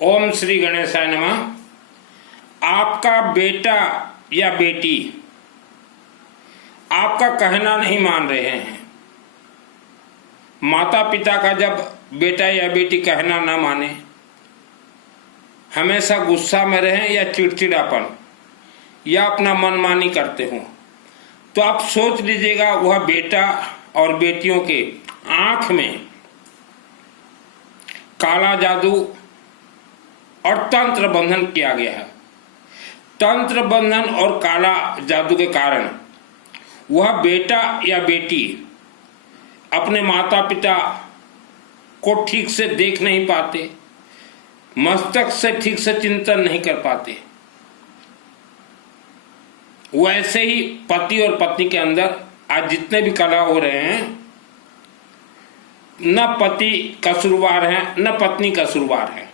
ओम श्री गणेशाय नमः। आपका बेटा या बेटी आपका कहना नहीं मान रहे हैं। माता पिता का जब बेटा या बेटी कहना ना माने, हमेशा गुस्सा में रहें या चिड़चिड़ापन या अपना मनमानी करते हो, तो आप सोच लीजिएगा वह बेटा और बेटियों के आंख में काला जादू और तंत्र बंधन किया गया है। तंत्र बंधन और काला जादू के कारण वह बेटा या बेटी अपने माता पिता को ठीक से देख नहीं पाते, मस्तक से ठीक से चिंतन नहीं कर पाते। वैसे ही पति और पत्नी के अंदर आज जितने भी कलह हो रहे हैं, न पति कसूरवार है न पत्नी कसूरवार है,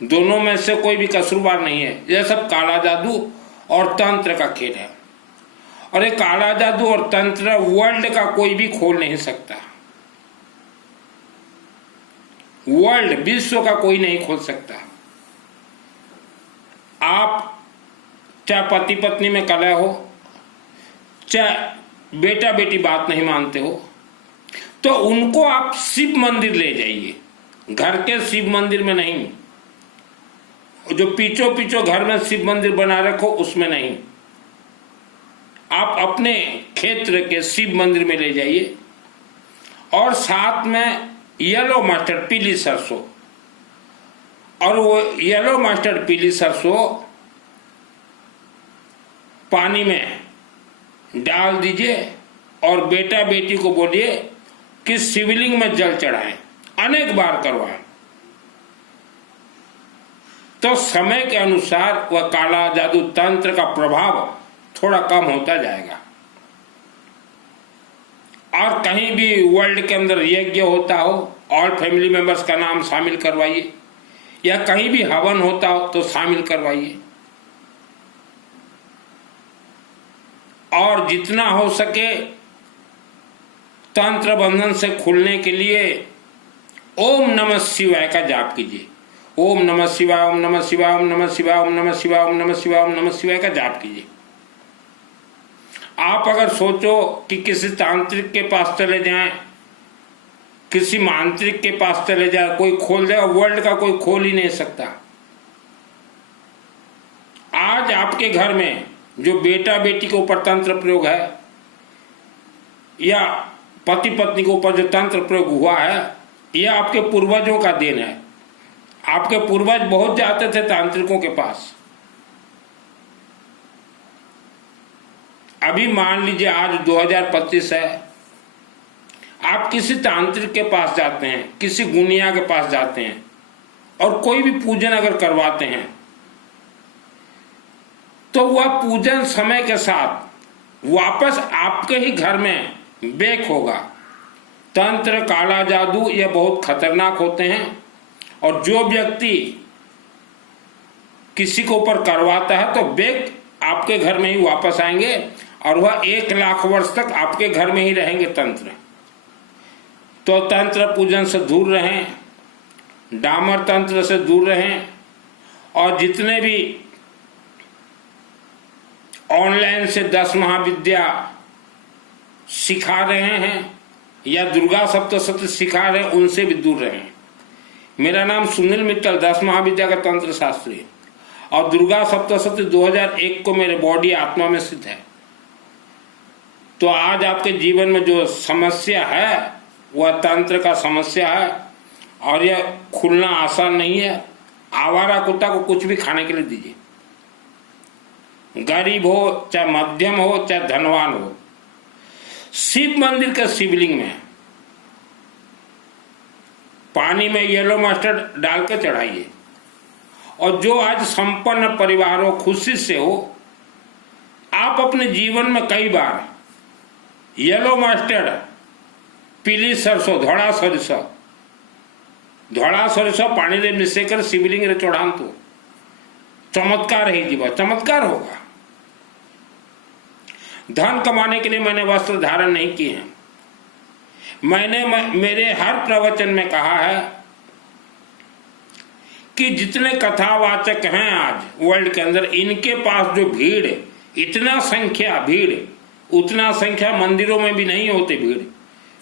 दोनों में से कोई भी कसूरवार नहीं है। यह सब काला जादू और तंत्र का खेल है। और ये काला जादू और तंत्र वर्ल्ड का कोई भी खोल नहीं सकता। वर्ल्ड विश्व का कोई नहीं खोल सकता। आप चाहे पति पत्नी में कलह हो, चाहे बेटा बेटी बात नहीं मानते हो, तो उनको आप शिव मंदिर ले जाइए। घर के शिव मंदिर में नहीं, जो पीछो पीछो घर में शिव मंदिर बना रखो उसमें नहीं, आप अपने क्षेत्र के शिव मंदिर में ले जाइए। और साथ में येलो मस्टर्ड पीली सरसों, और वो येलो मस्टर्ड पीली सरसों पानी में डाल दीजिए और बेटा बेटी को बोलिए कि शिवलिंग में जल चढ़ाएं, अनेक बार करवाएं। तो समय के अनुसार वह काला जादू तंत्र का प्रभाव थोड़ा कम होता जाएगा। और कहीं भी वर्ल्ड के अंदर यज्ञ होता हो, ऑल फैमिली मेंबर्स का नाम शामिल करवाइए, या कहीं भी हवन होता हो तो शामिल करवाइए। और जितना हो सके तंत्र बंधन से खुलने के लिए ओम नमः शिवाय का जाप कीजिए। ओम नमः शिवाय, ओम नमः शिवाय, ओम नमः शिवाय, ओम नमः शिवाय, ओम नमः शिवाय, ओम नमः शिवाय का जाप कीजिए। आप अगर सोचो कि किसी तांत्रिक के पास चले जाएं, किसी मांत्रिक के पास चले जाए, कोई खोल देगा, वर्ल्ड का कोई खोल ही नहीं सकता। आज आपके घर में जो बेटा बेटी के ऊपर तंत्र प्रयोग है, या पति पत्नी के ऊपर जो तंत्र प्रयोग हुआ है, यह आपके पूर्वजों का देन है। आपके पूर्वज बहुत जाते थे तांत्रिकों के पास। अभी मान लीजिए आज 2025 है, आप किसी तांत्रिक के पास जाते हैं, किसी गुनिया के पास जाते हैं और कोई भी पूजन अगर करवाते हैं, तो वह पूजन समय के साथ वापस आपके ही घर में बैक होगा। तंत्र काला जादू ये बहुत खतरनाक होते हैं, और जो व्यक्ति किसी के ऊपर करवाता है तो बैक आपके घर में ही वापस आएंगे, और वह 1 लाख वर्ष तक आपके घर में ही रहेंगे तंत्र। तो तंत्र पूजन से दूर रहें, डामर तंत्र से दूर रहें, और जितने भी ऑनलाइन से 10 महाविद्या सिखा रहे हैं या दुर्गा सप्तशती सिखा रहे हैं, उनसे भी दूर रहें। मेरा नाम सुनील मित्तल, 10 महाविद्या का तंत्र शास्त्री, और दुर्गा सप्तशती 2001 को मेरे बॉडी आत्मा में स्थित है। तो आज आपके जीवन में जो समस्या है वह तंत्र का समस्या है, और यह खुलना आसान नहीं है। आवारा कुत्ता को कुछ भी खाने के लिए दीजिए, गरीब हो चाहे मध्यम हो चाहे धनवान हो, शिव मंदिर के शिवलिंग में पानी में येलो मस्टर्ड डाल के चढ़ाइए। और जो आज संपन्न परिवार हो, खुशी से हो, आप अपने जीवन में कई बार येलो मस्टर्ड पीली सरसों धोड़ा सरिसो पानी रे मिसेकर शिवलिंग रे चढ़ान, तो चमत्कार ही जीवा, चमत्कार होगा। धन कमाने के लिए मैंने वस्त्र धारण नहीं किए हैं। मैंने मेरे हर प्रवचन में कहा है कि जितने कथावाचक हैं आज वर्ल्ड के अंदर, इनके पास जो भीड़, इतना संख्या भीड़, उतना संख्या मंदिरों में भी नहीं होती भीड़।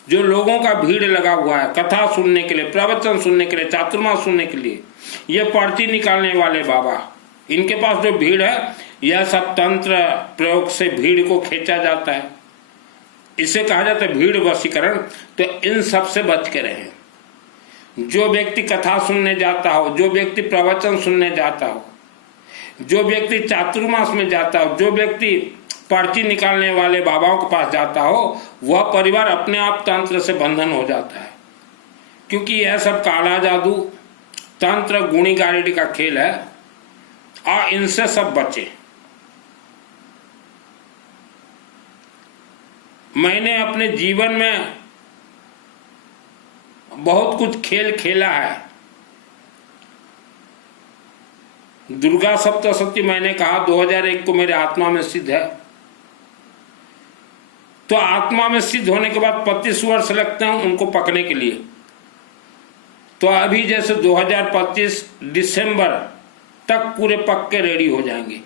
जो लोगों का भीड़ लगा हुआ है कथा सुनने के लिए, प्रवचन सुनने के लिए, चातुर्मास सुनने के लिए, ये पर्ची निकालने वाले बाबा, इनके पास जो भीड़ है, यह सब तंत्र प्रयोग से भीड़ को खींचा जाता है। इसे कहा जाता है भीड़ वशीकरण। तो इन सब से बच के रहें। जो व्यक्ति कथा सुनने जाता हो, जो व्यक्ति प्रवचन सुनने जाता हो, जो व्यक्ति चातुर्मास में जाता हो, जो व्यक्ति पर्ची निकालने वाले बाबाओं के पास जाता हो, वह परिवार अपने आप तंत्र से बंधन हो जाता है। क्योंकि यह सब काला जादू, तंत्र, गुणी गारेडी का खेल है और इनसे सब बचे। मैंने अपने जीवन में बहुत कुछ खेल खेला है। दुर्गा सप्तशती मैंने कहा 2001 को मेरे आत्मा में सिद्ध है। तो आत्मा में सिद्ध होने के बाद 25 वर्ष लगते हैं उनको पकने के लिए। तो अभी जैसे 2025 दिसंबर तक पूरे पक्के रेडी हो जाएंगे।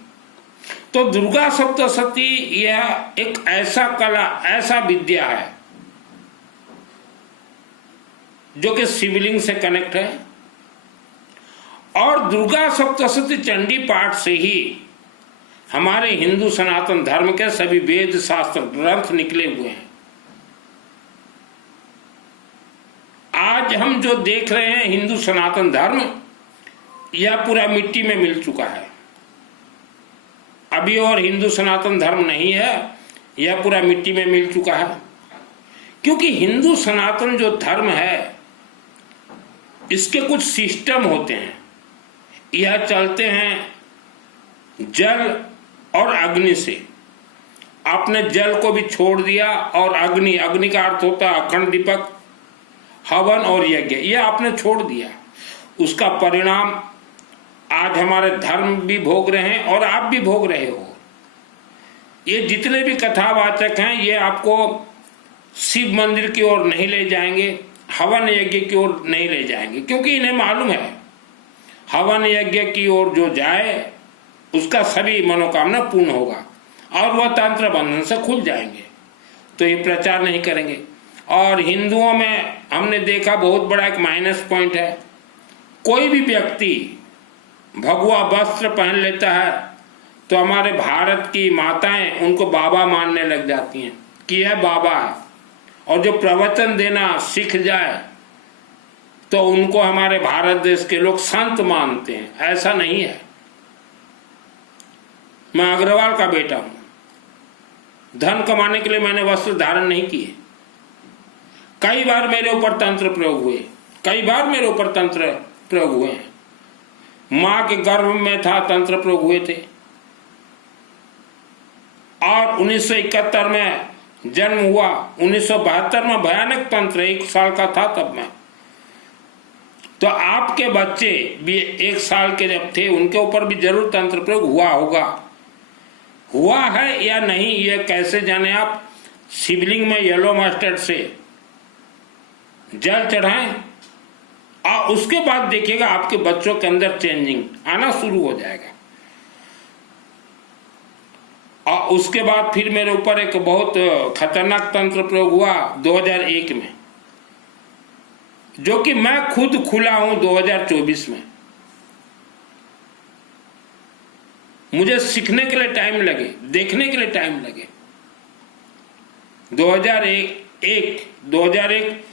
तो दुर्गा सप्तशती यह एक ऐसा कला, ऐसा विद्या है जो कि शिवलिंग से कनेक्ट है। और दुर्गा सप्तशती चंडी पाठ से ही हमारे हिंदू सनातन धर्म के सभी वेद शास्त्र ग्रंथ निकले हुए हैं। आज हम जो देख रहे हैं हिंदू सनातन धर्म, यह पूरा मिट्टी में मिल चुका है। अभी और हिंदू सनातन धर्म नहीं है, यह पूरा मिट्टी में मिल चुका है। क्योंकि हिंदू सनातन जो धर्म है, इसके कुछ सिस्टम होते हैं। यह चलते हैं जल और अग्नि से। आपने जल को भी छोड़ दिया और अग्नि, अग्नि का अर्थ होता है अखंड दीपक, हवन और यज्ञ, यह आपने छोड़ दिया। उसका परिणाम आज हमारे धर्म भी भोग रहे हैं और आप भी भोग रहे हो। ये जितने भी कथावाचक हैं, ये आपको शिव मंदिर की ओर नहीं ले जाएंगे, हवन यज्ञ की ओर नहीं ले जाएंगे। क्योंकि इन्हें मालूम है हवन यज्ञ की ओर जो जाए उसका सभी मनोकामना पूर्ण होगा और वह तंत्र बंधन से खुल जाएंगे। तो ये प्रचार नहीं करेंगे। और हिंदुओं में हमने देखा बहुत बड़ा एक माइनस पॉइंट है। कोई भी व्यक्ति भगवा वस्त्र पहन लेता है तो हमारे भारत की माताएं उनको बाबा मानने लग जाती हैं कि यह बाबा है। और जो प्रवचन देना सीख जाए तो उनको हमारे भारत देश के लोग संत मानते हैं। ऐसा नहीं है। मैं अग्रवाल का बेटा हूं। धन कमाने के लिए मैंने वस्त्र धारण नहीं किए। कई बार मेरे ऊपर तंत्र प्रयोग हुए, कई बार मेरे ऊपर तंत्र प्रयोग हुए हैं। मां के गर्भ में था तंत्र प्रयोग हुए थे। और 1971 में जन्म हुआ, 1972 में भयानक तंत्र, 1 साल का था तब मैं। तो आपके बच्चे भी 1 साल के जब थे, उनके ऊपर भी जरूर तंत्र प्रयोग हुआ होगा। हुआ है या नहीं ये कैसे जाने आप? शिवलिंग में येलो मस्टर्ड से जल चढ़ाएं और उसके बाद देखिएगा आपके बच्चों के अंदर चेंजिंग आना शुरू हो जाएगा। और उसके बाद फिर मेरे ऊपर एक बहुत खतरनाक तंत्र प्रयोग हुआ 2001 में, जो कि मैं खुद खुला हूं 2024 में। मुझे सीखने के लिए टाइम लगे, देखने के लिए टाइम लगे। 2001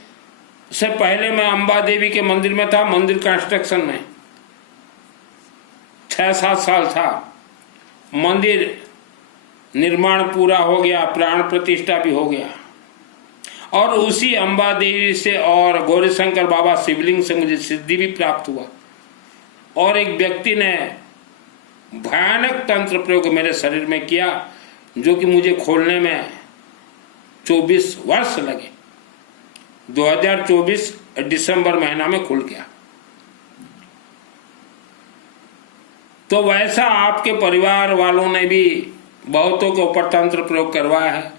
से पहले मैं अंबा देवी के मंदिर में था, मंदिर कंस्ट्रक्शन में 6-7 साल था। मंदिर निर्माण पूरा हो गया, प्राण प्रतिष्ठा भी हो गया। और उसी अंबा देवी से और गौरीशंकर बाबा शिवलिंग से मुझे सिद्धि भी प्राप्त हुआ। और एक व्यक्ति ने भयानक तंत्र प्रयोग मेरे शरीर में किया, जो कि मुझे खोलने में 24 वर्ष लगे। 2024 दिसंबर महीना में खुल गया। तो वैसा आपके परिवार वालों ने भी बहुतों के ऊपर तंत्र प्रयोग करवाया है,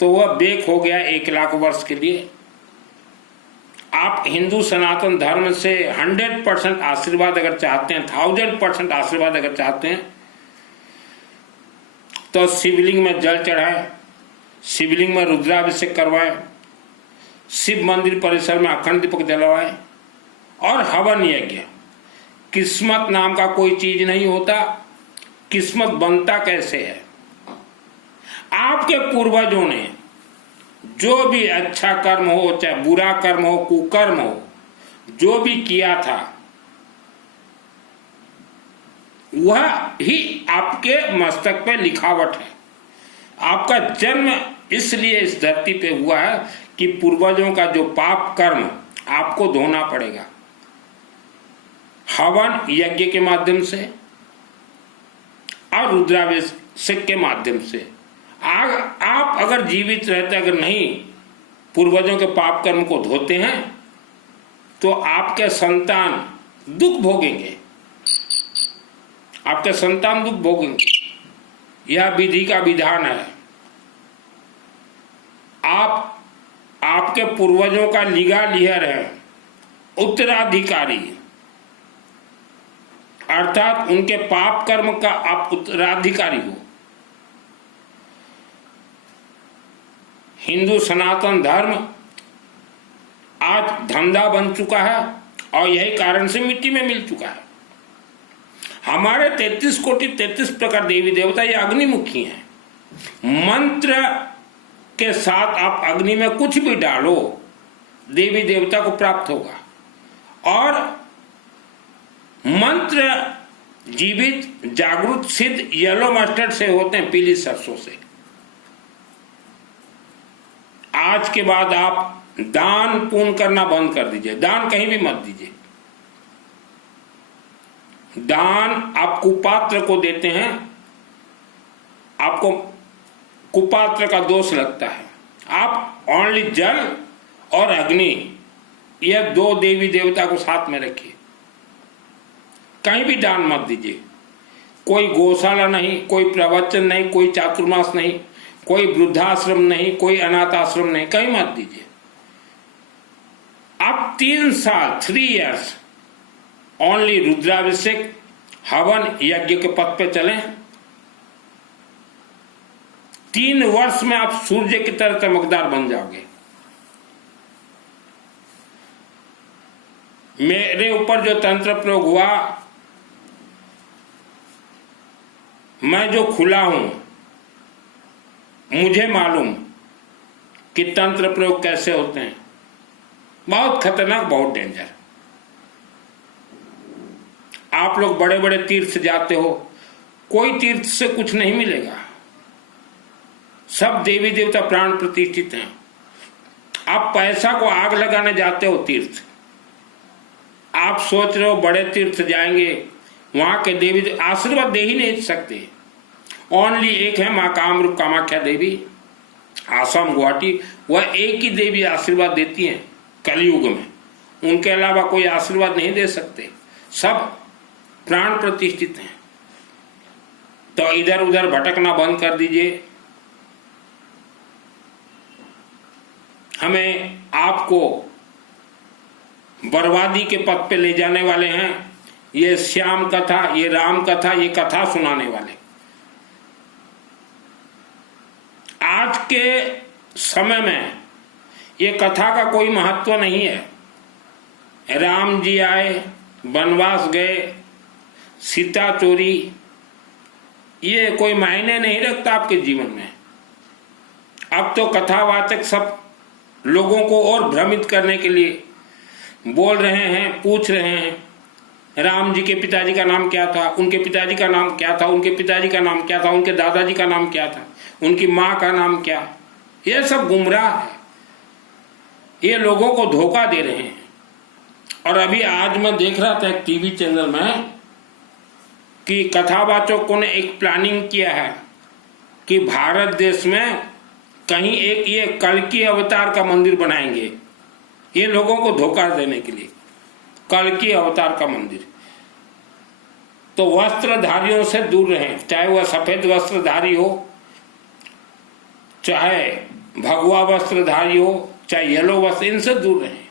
तो वह बेक हो गया 1 लाख वर्ष के लिए। आप हिंदू सनातन धर्म से 100% आशीर्वाद अगर चाहते हैं, 1000% आशीर्वाद अगर चाहते हैं, तो शिवलिंग में जल चढ़ाएं, शिवलिंग में रुद्राभिषेक करवाएं, शिव मंदिर परिसर में अखंड दीपक जलवाएं और हवन यज्ञ। किस्मत नाम का कोई चीज नहीं होता, किस्मत बनता कैसे है? आपके पूर्वजों ने जो भी अच्छा कर्म हो, चाहे बुरा कर्म हो, कुकर्म हो, जो भी किया था वह ही आपके मस्तक पे लिखावट है। आपका जन्म इसलिए इस धरती पे हुआ है कि पूर्वजों का जो पाप कर्म आपको धोना पड़ेगा, हवन यज्ञ के माध्यम से और रुद्राभिषेक के माध्यम से। आप अगर जीवित रहते, अगर नहीं पूर्वजों के पाप कर्म को धोते हैं, तो आपके संतान दुख भोगेंगे, आपके संतान दुख भोगेंगे। यह विधि का विधान है। आपके पूर्वजों का लिगा लिहर है, उत्तराधिकारी, अर्थात उनके पाप कर्म का आप उत्तराधिकारी हो। हिंदू सनातन धर्म आज धंधा बन चुका है और यही कारण से मिट्टी में मिल चुका है। हमारे 33 कोटि 33 प्रकार देवी देवता ये अग्निमुखी हैं। मंत्र के साथ आप अग्नि में कुछ भी डालो, देवी देवता को प्राप्त होगा। और मंत्र जीवित जागृत सिद्ध येलो मस्टर्ड से होते हैं, पीली सरसों से। आज के बाद आप दान पुण्य करना बंद कर दीजिए, दान कहीं भी मत दीजिए। दान आप कुपात्र को देते हैं, आपको कुपात्र का दोष लगता है। आप ओनली जल और अग्नि, यह दो देवी देवता को साथ में रखिए, कहीं भी दान मत दीजिए। कोई गौशाला नहीं, कोई प्रवचन नहीं, कोई चातुर्मास नहीं, कोई वृद्धाश्रम नहीं, कोई अनाथ आश्रम नहीं, कहीं मत दीजिए। आप 3 साल 3 years ओनली रुद्राभिषेक हवन यज्ञ के पथ पे चलें। 3 वर्ष में आप सूर्य की तरह चमकदार बन जाओगे। मेरे ऊपर जो तंत्र प्रयोग हुआ, मैं जो खुला हूं, मुझे मालूम कि तंत्र प्रयोग कैसे होते हैं। बहुत खतरनाक, बहुत डेंजर। आप लोग बड़े बड़े तीर्थ जाते हो, कोई तीर्थ से कुछ नहीं मिलेगा। सब देवी देवता प्राण प्रतिष्ठित हैं। आप पैसा को आग लगाने जाते हो तीर्थ, आप सोच रहे हो बड़े तीर्थ जाएंगे, वहां के देवी आशीर्वाद दे ही नहीं सकते। ओनली एक है मां कामरूप कामाख्या देवी, आसाम गुवाहाटी, वह एक ही देवी आशीर्वाद देती हैं कलयुग में। उनके अलावा कोई आशीर्वाद नहीं दे सकते, सब प्राण प्रतिष्ठित हैं। तो इधर उधर भटकना बंद कर दीजिए। हमें आपको बर्बादी के पथ पे ले जाने वाले हैं ये श्याम कथा, ये राम कथा, ये कथा सुनाने वाले। आज के समय में ये कथा का कोई महत्व नहीं है। राम जी आए, वनवास गए, सीता चोरी, ये कोई मायने नहीं रखता आपके जीवन में। अब तो कथावाचक सब लोगों को और भ्रमित करने के लिए बोल रहे हैं, पूछ रहे हैं राम जी के पिताजी का नाम क्या था, उनके पिताजी का नाम क्या था, उनके पिताजी का नाम क्या था, उनके दादाजी का नाम क्या था, उनकी माँ का नाम क्या। ये सब गुमराह है, ये लोगों को धोखा दे रहे हैं। और अभी आज मैं देख रहा था एक टीवी चैनल में कि कथावाचकों ने एक प्लानिंग किया है कि भारत देश में कहीं एक ये कल्कि अवतार का मंदिर बनाएंगे, ये लोगों को धोखा देने के लिए। कल्कि अवतार का मंदिर, तो वस्त्रधारियों से दूर रहें, चाहे वह सफेद वस्त्रधारी हो, चाहे भगवा वस्त्रधारी हो, चाहे येलो वस्त्र, इनसे दूर रहें।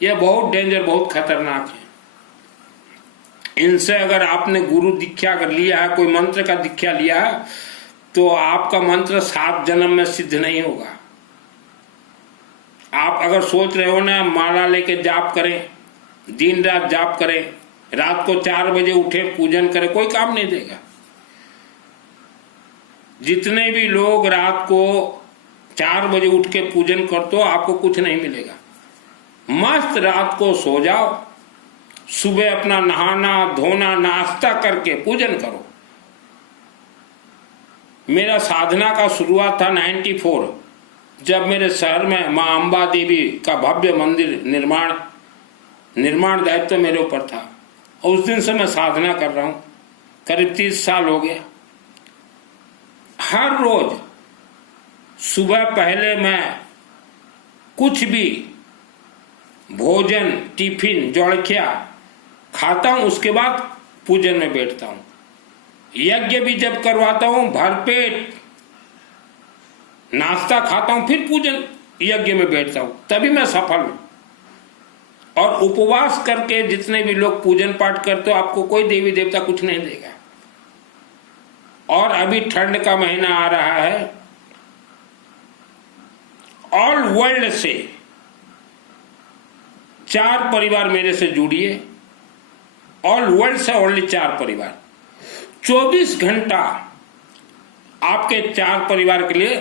यह बहुत डेंजर, बहुत खतरनाक है। इनसे अगर आपने गुरु दीक्षा कर लिया है, कोई मंत्र का दीक्षा लिया है, तो आपका मंत्र 7 जन्म में सिद्ध नहीं होगा। आप अगर सोच रहे हो ना माला लेके जाप करें, दिन रात जाप करें, रात को 4 बजे उठे पूजन करें, कोई काम नहीं देगा। जितने भी लोग रात को 4 बजे उठ के पूजन करते हो, आपको कुछ नहीं मिलेगा। मस्त रात को सो जाओ, सुबह अपना नहाना धोना नाश्ता करके पूजन करो। मेरा साधना का शुरुआत था 94, जब मेरे शहर में मां अंबा देवी का भव्य मंदिर निर्माण दायित्व मेरे ऊपर था। और उस दिन से मैं साधना कर रहा हूं, करीब 30 साल हो गया। हर रोज सुबह पहले मैं कुछ भी भोजन, टिफिन, जलखिया खाता हूं, उसके बाद पूजन में बैठता हूं। यज्ञ भी जब करवाता हूं भरपेट नाश्ता खाता हूं, फिर पूजन यज्ञ में बैठता हूं, तभी मैं सफल हूं। और उपवास करके जितने भी लोग पूजन पाठ करते हो, आपको कोई देवी देवता कुछ नहीं देगा। और अभी ठंड का महीना आ रहा है, ऑल वर्ल्ड से 4 परिवार मेरे से जुड़िए। ऑल वर्ल्ड से ओनली 4 परिवार, 24 घंटा आपके 4 परिवार के लिए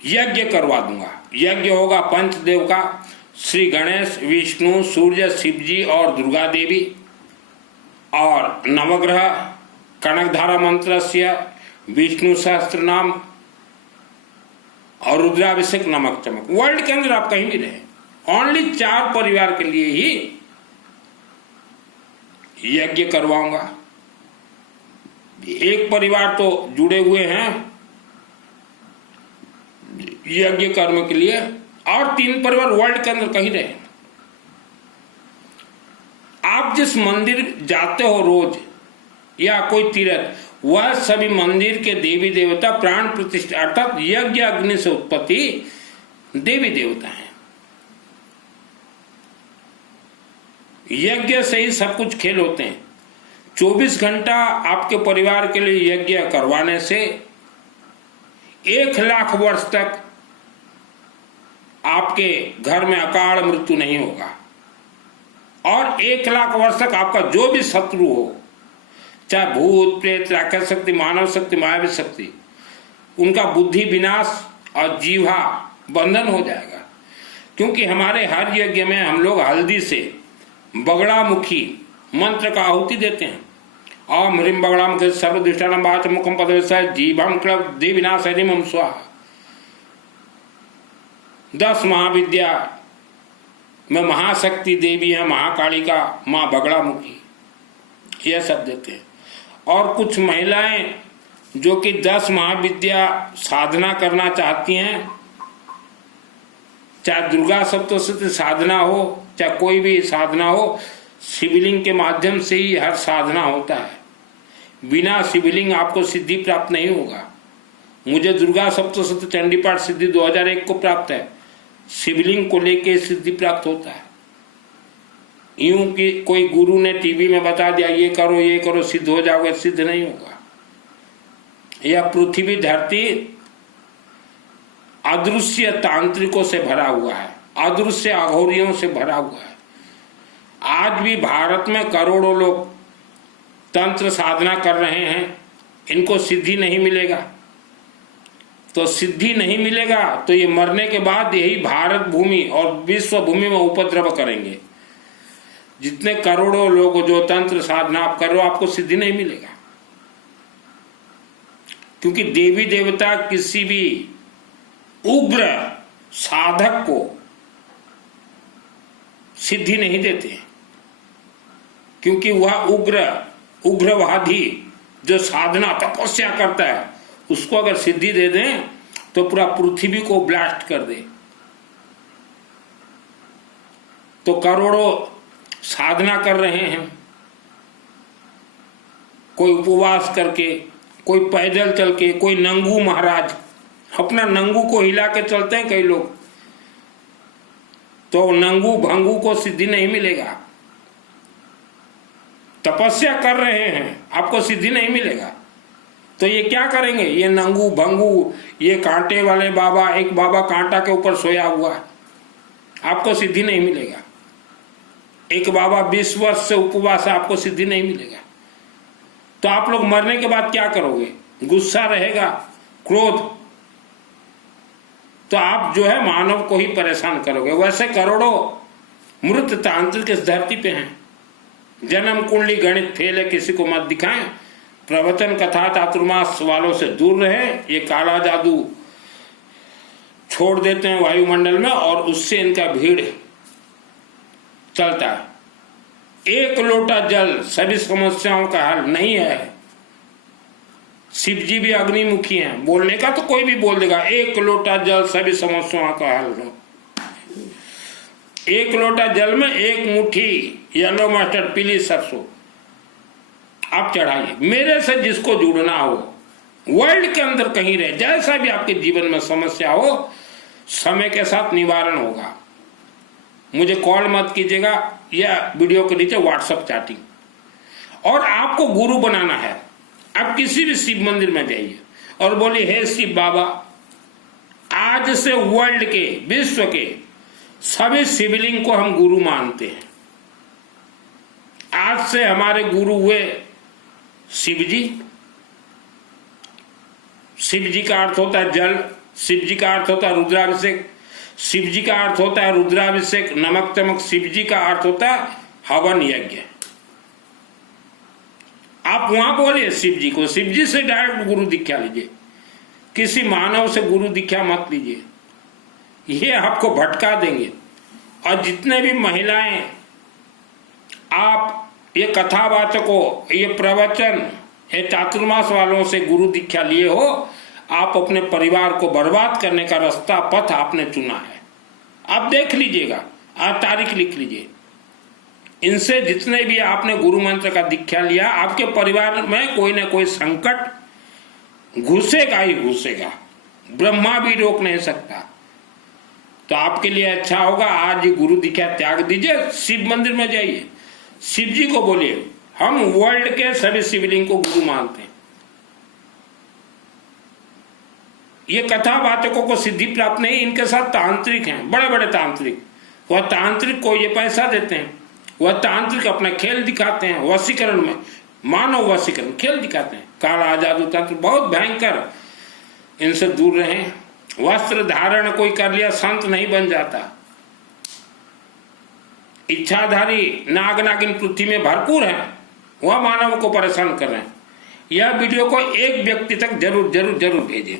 यज्ञ करवा दूंगा। यज्ञ होगा पंचदेव का, श्री गणेश, विष्णु, सूर्य, शिवजी और दुर्गा देवी, और नवग्रह, कनकधारा मंत्रस्य, विष्णु सहस्त्र नाम और रुद्राभिषेक, नमक चमक। वर्ल्ड के अंदर आप कहीं भी रहे, ओनली 4 परिवार के लिए ही यज्ञ करवाऊंगा। एक परिवार तो जुड़े हुए हैं यज्ञ कर्म के लिए, और 3 परिवार वर्ल्ड के अंदर कहीं रहे। आप जिस मंदिर जाते हो रोज या कोई तीर्थ, वह सभी मंदिर के देवी देवता प्राण प्रतिष्ठा अर्थात यज्ञ अग्नि से उत्पत्ति देवी देवता हैं। यज्ञ से ही सब कुछ खेल होते हैं। 24 घंटा आपके परिवार के लिए यज्ञ करवाने से 1 लाख वर्ष तक आपके घर में अकाल मृत्यु नहीं होगा। और 1 लाख वर्ष तक आपका जो भी शत्रु हो, चाहे भूत प्रेत, राक्षस शक्ति, मानव शक्ति, मायावी शक्ति, उनका बुद्धि विनाश और जीवा बंधन हो जाएगा। क्योंकि हमारे हर यज्ञ में हम लोग हल्दी से बगड़ामुखी मंत्र का आहुति देते हैं। ओम ह्रीम बगड़ामुखी सर्वदुष्टानां वाच मुखम पदविषय जीवम क्लब देविनाश हरिम स्वाहा। 10 महाविद्या में महाशक्ति देवी है महाकालिका, माँ बगड़ामुखी, यह सब देते हैं। और कुछ महिलाएं जो कि 10 महाविद्या साधना करना चाहती हैं, चाहे दुर्गा सप्तशती साधना हो, चाहे कोई भी साधना हो, शिवलिंग के माध्यम से ही हर साधना होता है। बिना शिवलिंग आपको सिद्धि प्राप्त नहीं होगा। मुझे दुर्गा सप्तशती चंडी पाठ सिद्धि 2001 को प्राप्त है। शिवलिंग को लेके सिद्धि प्राप्त होता है। यूं कि कोई गुरु ने टीवी में बता दिया ये करो सिद्ध हो जाओगे, सिद्ध नहीं होगा। यह पृथ्वी धरती अदृश्य तांत्रिकों से भरा हुआ है, अदृश्य अघोरियों से भरा हुआ है। आज भी भारत में करोड़ों लोग तंत्र साधना कर रहे हैं, इनको सिद्धि नहीं मिलेगा। तो सिद्धि नहीं मिलेगा तो ये मरने के बाद यही भारत भूमि और विश्व भूमि में उपद्रव करेंगे। जितने करोड़ों लोग जो तंत्र साधना आप कर रहे हो, आपको सिद्धि नहीं मिलेगा। क्योंकि देवी देवता किसी भी उग्र साधक को सिद्धि नहीं देते, क्योंकि वह उग्रवादी जो साधना तपस्या करता है, उसको अगर सिद्धि दे दें तो पूरा पृथ्वी को ब्लास्ट कर दे। तो करोड़ों साधना कर रहे हैं, कोई उपवास करके, कोई पैदल चल के, कोई नंगू महाराज अपना नंगू को हिला के चलते हैं कई लोग। तो नंगू भंगू को सिद्धि नहीं मिलेगा। तपस्या कर रहे हैं, आपको सिद्धि नहीं मिलेगा। तो ये क्या करेंगे, ये नंगू भंगू, ये कांटे वाले बाबा, एक बाबा कांटा के ऊपर सोया हुआ है, आपको सिद्धि नहीं मिलेगा। एक बाबा 20 वर्ष से उपवास है, आपको सिद्धि नहीं मिलेगा। तो आप लोग मरने के बाद क्या करोगे, गुस्सा रहेगा, क्रोध, तो आप जो है मानव को ही परेशान करोगे। वैसे करोड़ों मृत तांत्रिक इस धरती पे हैं, जन्म कुंडली गणित फेल है, किसी को मत दिखाएं। प्रवचन कथा चातुर्मास वालों से दूर रहे। ये काला जादू छोड़ देते हैं वायुमंडल में और उससे इनका भीड़ चलता है। एक लोटा जल सभी समस्याओं का हल नहीं है। शिव जी भी अग्निमुखी हैं, बोलने का तो कोई भी बोल देगा, एक लोटा जल सभी समस्याओं का हल हो। एक लोटा जल में एक मुट्ठी येलो मस्टर्ड, पीली सरसों आप चढ़ाइए। मेरे से जिसको जुड़ना हो, वर्ल्ड के अंदर कहीं रहे, जैसा भी आपके जीवन में समस्या हो, समय के साथ निवारण होगा। मुझे कॉल मत कीजिएगा या वीडियो के नीचे व्हाट्सएप चैटिंग। और आपको गुरु बनाना है, आप किसी भी शिव मंदिर में जाइए और बोलिए, हे शिव बाबा, आज से वर्ल्ड के, विश्व के सभी शिवलिंग को हम गुरु मानते हैं। आज से हमारे गुरु हुए शिव जी। शिव जी का अर्थ होता है जल, शिव जी का अर्थ होता है रुद्राभिषेक, शिव जी का अर्थ होता है रुद्राभिषेक, नमक चमक। शिव जी का अर्थ होता है हवन यज्ञ। आप वहां बोलिए शिव जी को, शिव जी से डायरेक्ट गुरु दीक्षा लीजिए, किसी मानव से गुरु दीक्षा मत लीजिए, ये आपको भटका देंगे। और जितने भी महिलाएं आप ये कथावाचकों, ये प्रवचन, ये चातुर्मास वालों से गुरु दीक्षा लिए हो, आप अपने परिवार को बर्बाद करने का रास्ता, पथ आपने चुना है। आप देख लीजिएगा, आप तारीख लिख लीजिए। इनसे जितने भी आपने गुरु मंत्र का दीक्षा लिया, आपके परिवार में कोई ना कोई संकट घुसेगा ही घुसेगा, ब्रह्मा भी रोक नहीं सकता। तो आपके लिए अच्छा होगा, आज गुरु दीक्षा त्याग दीजिए, शिव मंदिर में जाइए, शिव जी को बोलिए, हम वर्ल्ड के सभी शिवलिंग को गुरु मानते हैं। ये कथावाचकों को सिद्धि प्राप्त नहीं, इनके साथ तांत्रिक हैं, बड़े बड़े तांत्रिक। वह तांत्रिक को ये पैसा देते हैं, वह तांत्रिक अपना खेल दिखाते हैं, वशीकरण में, मानव वशीकरण खेल दिखाते हैं। काला जादू तंत्र बहुत भयंकर, इनसे दूर रहें। वस्त्र धारण कोई कर लिया, संत नहीं बन जाता। इच्छाधारी नाग नागिन पृथ्वी में भरपूर है, वह मानव को परेशान कर रहे हैं। यह वीडियो को एक व्यक्ति तक जरूर जरूर जरूर भेजें।